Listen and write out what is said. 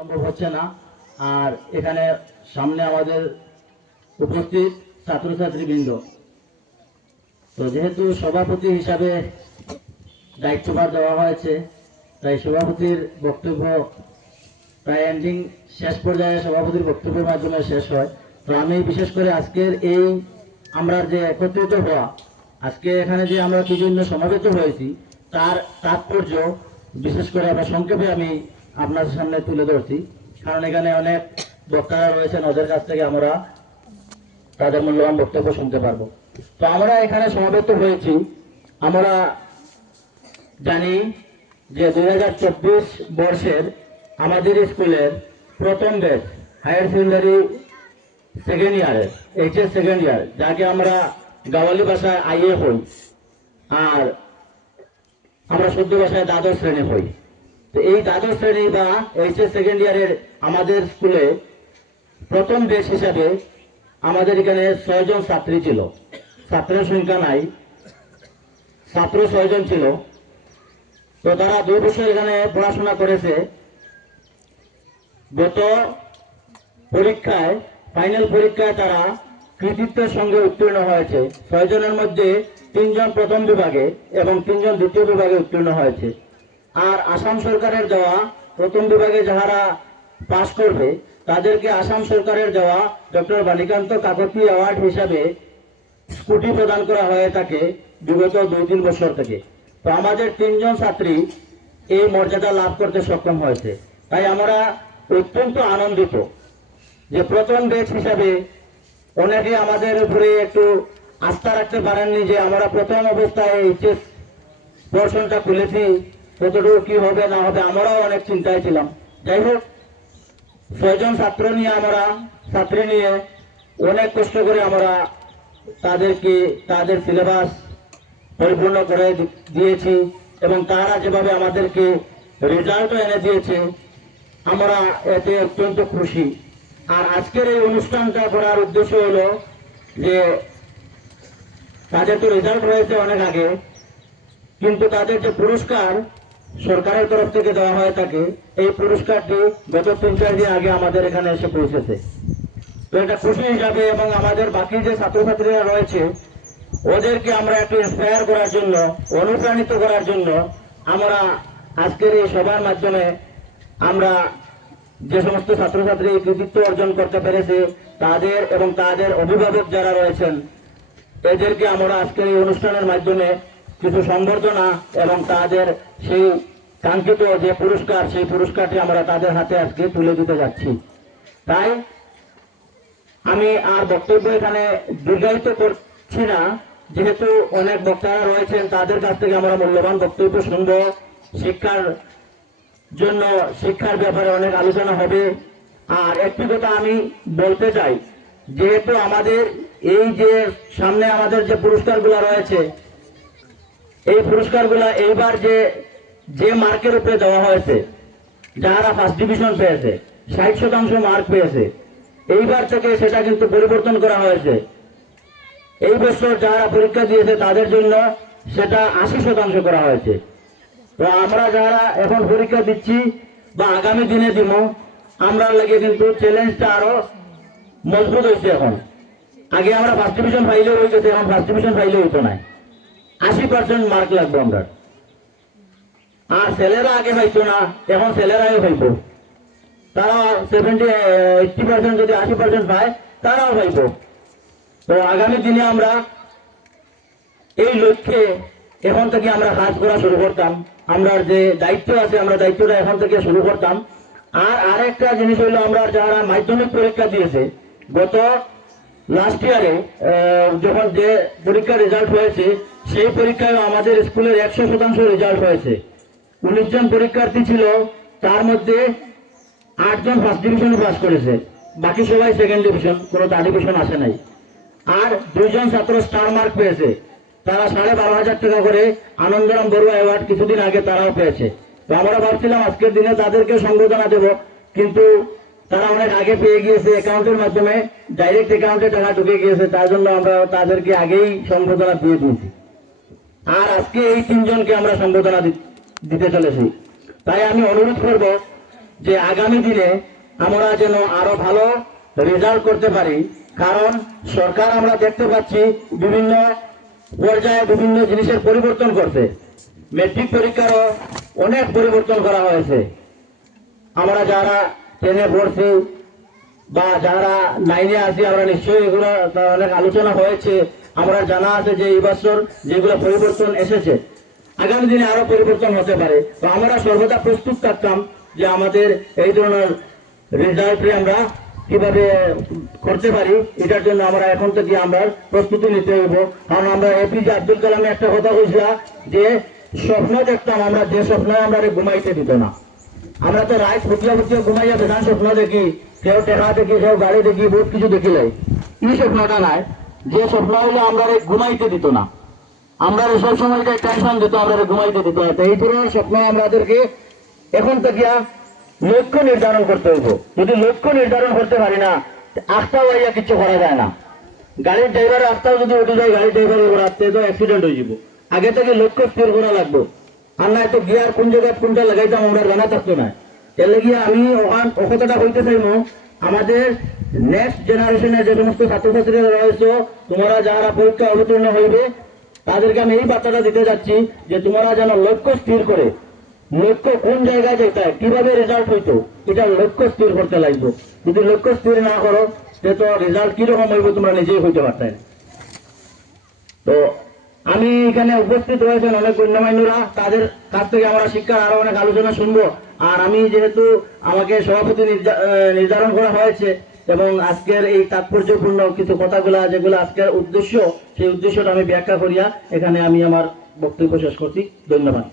সম্ভব হচ্ছে না। আর এখানে সামনে আমাদের উপস্থিত ছাত্রছাত্রীবৃন্দ, তো যেহেতু সভাপতি হিসাবে দায়িত্বভার দেওয়া হয়েছে, তাই সভাপতির বক্তব্য প্রায় এন্ডিং শেষ পর্যায়ে সভাপতির বক্তব্যের মাধ্যমে শেষ হয়। তো আমি বিশেষ করে আজকের এই আমরা যে একত্রিত হওয়া, আজকে এখানে যে আমরা কি জন্য সমাবেত হয়েছি তার তাৎপর্য বিশেষ করে আমরা সংক্ষেপে আমি আপনাদের সামনে তুলে ধরছি, কারণ এখানে অনেক বক্তারা রয়েছেন, ওদের কাছ থেকে আমরা তাদের মূল্যবান বক্তব্য শুনতে পারবো। তো আমরা এখানে সমাবেত হয়েছি, আমরা জানি যে 2024 বর্ষের আমাদের স্কুলের প্রথম ব্যাচ হায়ার সেকেন্ডারি সেকেন্ড ইয়ারের এইচএস সেকেন্ড ইয়ার, যাকে আমরা গাওয়ালি ভাষায় আইএ হই আর আমরা শুদ্ধ ভাষায় দ্বাদশ শ্রেণী হই। তো এই দ্বাদশ শ্রেণী বা এইচএস সেকেন্ড ইয়ারের আমাদের স্কুলে প্রথম ব্যাচ হিসাবে আমাদের এখানে 6 জন ছাত্রী ছিল, ছাত্রের সংখ্যা নাই, ছাত্র 6 জন ছিল। তো তারা 2 বছর এখানে পড়াশোনা করেছে। গত পরীক্ষায় ফাইনাল পরীক্ষায় তারা কৃতিত্বের সঙ্গে উত্তীর্ণ হয়েছে। 6 জনের মধ্যে 3 জন প্রথম বিভাগে এবং 3 জন দ্বিতীয় বিভাগে উত্তীর্ণ হয়েছে। আর আসাম সরকারের দেওয়া প্রথম বিভাগে যারা পাশ করবে তাদেরকে আসাম সরকারের দেওয়া ডক্টর বালিকান্ত কাকতি অ্যাওয়ার্ড হিসাবে স্কুটি প্রদান করা হয়ে থাকে বিগত 2-3 বছর থেকে। তো আমাদের 3 জন ছাত্রী এই মর্যাদা লাভ করতে সক্ষম হয়েছে। তাই আমরা অত্যন্ত আনন্দিত যে প্রথম ব্যাচ হিসাবে অনেকে আমাদের উপরে একটু আস্থা রাখতে পারেননি যে আমরা প্রথম অবস্থায় এইচএস পোর্শনটা খুলেছি, কতটুকু কি হবে না হবে আমরাও অনেক চিন্তায় ছিলাম। যাই হোক, 6 জন ছাত্র নিয়ে আমরা ছাত্রী নিয়ে অনেক কষ্ট করে আমরা তাদেরকে তাদের সিলেবাস পরিপূর্ণ করে দিয়েছি এবং তারা যেভাবে আমাদেরকে রেজাল্টও এনে দিয়েছে আমরা এতে অত্যন্ত খুশি। আর আজকের এই অনুষ্ঠানটা করার উদ্দেশ্য হলো যে তাদের তো রেজাল্ট হয়েছে অনেক আগে, কিন্তু তাদের যে পুরস্কার সরকারের তরফ থেকে দেওয়া হয়ে থাকে, এই পুরস্কারটি গত 3-4 দিন আগে আমাদের এখানে এসে পৌঁছেছে। তো এটা খুশি হিসাবে এবং আমাদের বাকি যে ছাত্রছাত্রীরা রয়েছে ওদেরকে আমরা একটু ইন্সপায়ার করার জন্য, অনুপ্রাণিত করার জন্য আমরা আজকের এই সভার মাধ্যমে আমরা যে সমস্ত ছাত্রছাত্রী কৃতিত্ব অর্জন করতে পেরেছে তাদের এবং তাদের অভিভাবক যারা রয়েছেন এদেরকে আমরা আজকের এই অনুষ্ঠানের মাধ্যমে কিছু সংবর্ধনা এবং তাদের সেই কাঙ্ক্ষিত যে পুরস্কার, সেই পুরস্কারটি আমরা তাদের হাতে আজকে তুলে দিতে যাচ্ছি। তাই আমি আর বক্তব্য এখানে দীর্ঘায়িত করছি না, যেহেতু অনেক বক্তারা রয়েছেন তাদের কাছ থেকে আমরা মূল্যবান বক্তব্য শুনবো। শিক্ষার জন্য শিক্ষার ব্যাপারে অনেক আলোচনা হবে। আর একটি কথা আমি বলতে চাই, যেহেতু আমাদের এই যে সামনে আমাদের যে পুরস্কারগুলো রয়েছে, এই পুরস্কারগুলো এইবার যে মার্কের উপরে দেওয়া হয়েছে, যারা ফার্স্ট ডিভিশন পেয়েছে 60% মার্ক পেয়েছে, এইবার থেকে সেটা কিন্তু পরিবর্তন করা হয়েছে। এই বছর যারা পরীক্ষা দিয়েছে তাদের জন্য সেটা 80% করা হয়েছে। তো আমরা যারা এখন পরীক্ষা দিচ্ছি বা আগামী দিনে দিব, আমরা লাগে কিন্তু চ্যালেঞ্জটা আরো মজবুত হয়েছে। এখন আগে আমরা ফার্স্ট ডিভিশন ফাইলে হয়ে গেছে, এখন ফার্স্ট ডিভিশন ফাইলে হইতো না, 80% মার্ক লাগবে আমরা। আর ছেলেরা আগে পাইতো না, এখন ছেলেরাও পাইব, তারা 80% যদি 80% পায় তারাও পাইব। তো আগামী দিনে আমরা এই লক্ষ্যে এখন থেকে আমরা কাজ করা শুরু করতাম। আমরা যে দায়িত্ব আছে আমরা দায়িত্বটা এখন থেকে শুরু করতাম। আর আরেকটা জিনিস হইলো, আমরা যারা মাধ্যমিক পরীক্ষা দিয়েছে গত লাস্ট ইয়ারে যখন যে পরীক্ষার রেজাল্ট হয়েছে, সেই পরীক্ষায় আমাদের স্কুলের 100% রেজাল্ট হয়েছে। 19 জন পরীক্ষার্থী ছিল, তার মধ্যে 8 জন ফার্স্ট ডিভিশনে পাস করেছে, বাকি সবাই সেকেন্ড ডিভিশন, কোনো থার্ড ডিভিশন আসে নাই। আর 2 জন ছাত্র স্টার মার্ক পেয়েছে, তারা 12,500 টাকা করে আনন্দরাম বড়ুয়া অ্যাওয়ার্ড কিছুদিন আগে তারাও পেয়েছে। তো আমরা ভাবছিলাম আজকের দিনে তাদেরকে সংবর্ধনা দেব, কিন্তু তারা অনেক আগে পেয়ে গিয়েছে, অ্যাকাউন্টের মাধ্যমে ডাইরেক্ট অ্যাকাউন্টে টাকা ঢুকে গিয়েছে, তার জন্য আমরা তাদেরকে আগেই সংবর্ধনা দিয়ে দিয়েছি। আর আজকে এই 3 জনকে আমরা সংবর্ধনা দিতে চলেছি। তাই আমি অনুরোধ করব যে আগামী দিনে আমরা যেন আরো ভালো রেজাল্ট করতে পারি। কারণ সরকার আমরা দেখতে পাচ্ছি বিভিন্ন পর্যায়ে বিভিন্ন জিনিসের পরিবর্তন করছে। মেট্রিক পরীক্ষারও অনেক পরিবর্তন করা হয়েছে। আমরা যারা 10-এ পড়ছি বা যারা 9-এ আছি, আমরা নিশ্চয়ই এগুলো অনেক আলোচনা হয়েছে। আমরা জানা আছে যে এই বছর যেগুলো পরিবর্তন এসেছে, আগামী দিনে আরো পরিবর্তন হতে পারে। তো আমরা সর্বদা প্রস্তুত থাকতাম যে আমাদের এই ধরনের রেজাল্টে আমরা কিভাবে করতে পারি, এটার জন্য আমরা এখন থেকে আমরা প্রস্তুতি নিতে হইব। কারণ আমরা এপিজে আব্দুল কালামে একটা কথা বলছিলাম যে স্বপ্ন দেখতাম আমরা, যে স্বপ্ন আমরা ঘুমাইতে দিত না। আমরা তো রাত ফুটিয়া ফুটিয়া ঘুমাইয়া বেদান স্বপ্ন দেখি, কেউ টেকা দেখি, কেউ গাড়ি দেখি, বহুত কিছু দেখিলাই। এই স্বপ্নটা নাই, যে স্বপ্ন হইলে আমরা ঘুমাইতে দিত না, আমরা সব সময় টেনশন দিত, আমরা ঘুমাইতে দিত না। তো এই ধরনের স্বপ্ন আমাদেরকে এখন থেকে লক্ষ্য নির্ধারণ করতে হইব। যদি লক্ষ্য নির্ধারণ করতে পারি না, আস্তাও হইয়া কিছু করা যায় না। গাড়ির ড্রাইভার আস্তাও যদি উঠে যায়, গাড়ির ড্রাইভার এবার আসতে তো অ্যাক্সিডেন্ট হয়ে যাব। আগে থেকে লক্ষ্য স্থির করা লাগবে। আর না তো গিয়ার কোন জায়গায় কোনটা লাগাইতাম আমরা জানা থাকতো না। এর লাগিয়ে আমি কথাটা বলতে চাইব, আমাদের নেক্সট জেনারেশনের যে সমস্ত ছাত্রছাত্রীরা রয়েছে, তোমরা যারা পরীক্ষা অবতীর্ণ হইবে, তাদেরকে আমি এই বার্তাটা দিতে যাচ্ছি যে তোমরা যেন লক্ষ্য স্থির করে, লক্ষ্য কোন জায়গায় যেতে হয়, কিভাবে রেজাল্ট হইতো, এটা লক্ষ্য স্থির করতে লাগবে। যদি লক্ষ্য স্থির না করো, সে তো রেজাল্ট কিরকম হইব তোমরা নিজেই হইতে পারতে না। তো আমি এখানে উপস্থিত রয়েছেন অনেক গণ্যমান্যরা, তাদের কাছ থেকে আমরা শিক্ষার আরো অনেক আলোচনা শুনবো। আর আমি যেহেতু আমাকে সভাপতি নির্ধারণ করা হয়েছে, এবং আজকের এই তাৎপর্যপূর্ণ কিছু কথাগুলা যেগুলো আজকের উদ্দেশ্য, সেই উদ্দেশ্যটা আমি ব্যাখ্যা করিয়া এখানে আমি আমার বক্তব্য শেষ করছি। ধন্যবাদ।